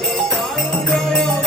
Thank you.